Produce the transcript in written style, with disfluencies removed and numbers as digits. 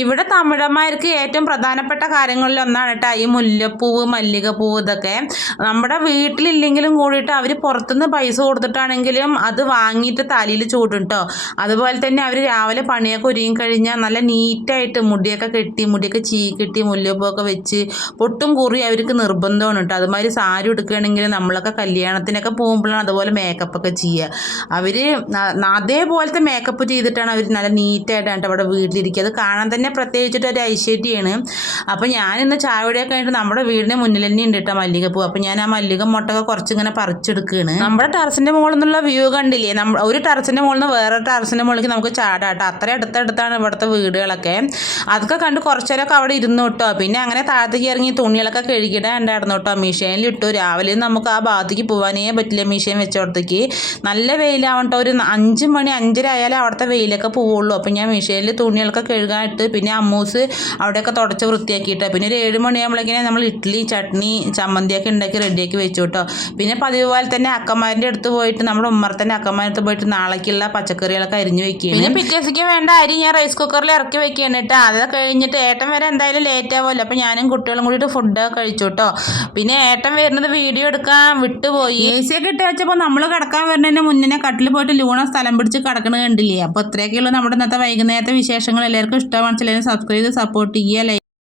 ഇവിടെ തമിഴന്മാർക്ക് ഏറ്റവും പ്രധാനപ്പെട്ട കാര്യങ്ങളിൽ ഒന്നാണ് കേട്ടോ ഈ മുല്ലപ്പൂവ് മല്ലികപ്പൂവ് ഇതൊക്കെ. നമ്മുടെ വീട്ടിലില്ലെങ്കിലും കൂടിയിട്ട് അവർ പുറത്തുനിന്ന് പൈസ കൊടുത്തിട്ടാണെങ്കിലും അത് വാങ്ങിയിട്ട് തലയിൽ ചൂടും കേട്ടോ. അതുപോലെ തന്നെ അവർ രാവിലെ പണിയൊക്കെ ഒരുങ്ങി കഴിഞ്ഞാൽ നല്ല നീറ്റായിട്ട് മുടിയൊക്കെ കെട്ടി മുടിയൊക്കെ കെട്ടി മുല്ലപ്പൂവൊക്കെ വെച്ച് പൊട്ടും കുറി അവർക്ക് നിർബന്ധമാണ് കേട്ടോ. അതുമാതിരി സാരി ഉടുക്കുകയാണെങ്കിൽ നമ്മളൊക്കെ കല്യാണത്തിനൊക്കെ പോകുമ്പോഴാണ് അതുപോലെ മേക്കപ്പൊക്കെ ചെയ്യുക. അവർ അതേപോലത്തെ മേക്കപ്പ് ചെയ്തിട്ടാണ് അവർ നല്ല നീറ്റായിട്ടാണ് അവിടെ വീട്ടിലിരിക്കുക. അത് കാണാൻ തന്നെ പ്രത്യേകിച്ചിട്ട് ഒരു ഐശ്വര്യമാണ്. അപ്പോൾ ഞാനിന്ന് ചായയുടെയൊക്കെ കഴിഞ്ഞിട്ട് നമ്മുടെ വീടിന് മുന്നിൽ തന്നെ ഉണ്ട് കേട്ടോ മല്ലികപ്പൂ. അപ്പോൾ ഞാൻ ആ മല്ലിക മുട്ടൊക്കെ കുറച്ചിങ്ങനെ പറിച്ചെടുക്കുകയാണ്. നമ്മുടെ ടെറസിൻ്റെ മുകളിൽ നിന്നുള്ള വ്യൂ കണ്ടില്ലേ, ഒരു ടെറസിൻ്റെ മുകളിൽ നിന്ന് വേറെ ടെറസിൻ്റെ മുകളിലേക്ക് നമുക്ക് ചാടാട്ടോ. അത്ര അടുത്തടുത്താണ് ഇവിടുത്തെ വീടുകളൊക്കെ. അതൊക്കെ കണ്ട് കുറച്ചേരൊക്കെ അവിടെ ഇരുന്നു കേട്ടോ. പിന്നെ അങ്ങനെ താഴത്തേക്ക് ഇറങ്ങി തുണികളൊക്കെ കഴുകിയിടാണ്ടായിരുന്നു കേട്ടോ. മെഷീനിലിട്ടു. രാവിലെ നമുക്ക് ആ ഭാഗത്തേക്ക് പോകാനേ പറ്റില്ല മെഷീൻ വെച്ചോടത്തേക്ക്. നല്ല വെയിലാവട്ടോ. ഒരു 5 മണി 5:30 ആയാലും അവിടുത്തെ വെയിലൊക്കെ പോവുള്ളൂ. അപ്പോൾ ഞാൻ മെഷീനിൽ തുണികളൊക്കെ കഴുകാനിട്ട് പിന്നെ അമ്മൂസ് അവിടെയൊക്കെ തുടച്ച് വൃത്തിയാക്കിയിട്ട് പിന്നെ ഒരു 7 മണിയാകുമ്പോഴേക്കിനെ നമ്മൾ ഇഡ്ഡലി ചട്നി ചമ്മന്തിയൊക്കെ ഉണ്ടാക്കി റെഡിയാക്കി വെച്ചു കേട്ടോ. പിന്നെ പതിവ് പോലെ തന്നെ അക്കന്മാരുടെ അടുത്ത് പോയിട്ട് നമ്മുടെ ഉമ്മർത്തന്നെ അക്കന്മാരുടെ അടുത്ത് പോയിട്ട് നാളേക്കുള്ള പച്ചക്കറികളൊക്കെ അരിഞ്ഞു വെക്കുകയാണ്. പിന്നെ പിറ്റേസിക്ക് വേണ്ട അരി ഞാൻ റൈസ് കുക്കറിൽ ഇറക്കി വെക്കുകയാണ് കേട്ടോ. അത് കഴിഞ്ഞിട്ട് ഏട്ടൻ വരെ എന്തായാലും ലേറ്റ് ആവുമല്ലോ. അപ്പോൾ ഞാനും കുട്ടികളും കൂടിയിട്ട് ഫുഡ് കഴിച്ചു കേട്ടോ. പിന്നെ ഏട്ടൻ വരുന്നത് വീഡിയോ എടുക്കാൻ വിട്ടുപോയി. AC ഒക്കെ ഇട്ട് വെച്ചപ്പോൾ നമ്മൾ കിടക്കാൻ വരുന്നതിന് മുന്നേ കട്ടിൽ പോയിട്ട് ലൂണ സ്ഥലം പിടിച്ച് കിടക്കണ കണ്ടില്ലേ. അപ്പോൾ ഇത്രയൊക്കെയുള്ള നമ്മുടെ ഇന്നത്തെ വൈകുന്നേരത്തെ വിശേഷങ്ങൾ. എല്ലാവർക്കും ഇഷ്ടമാണ്. ചിലരും സബ്സ്ക്രൈബ് ചെയ്ത് സപ്പോർട്ട് ചെയ്യുക.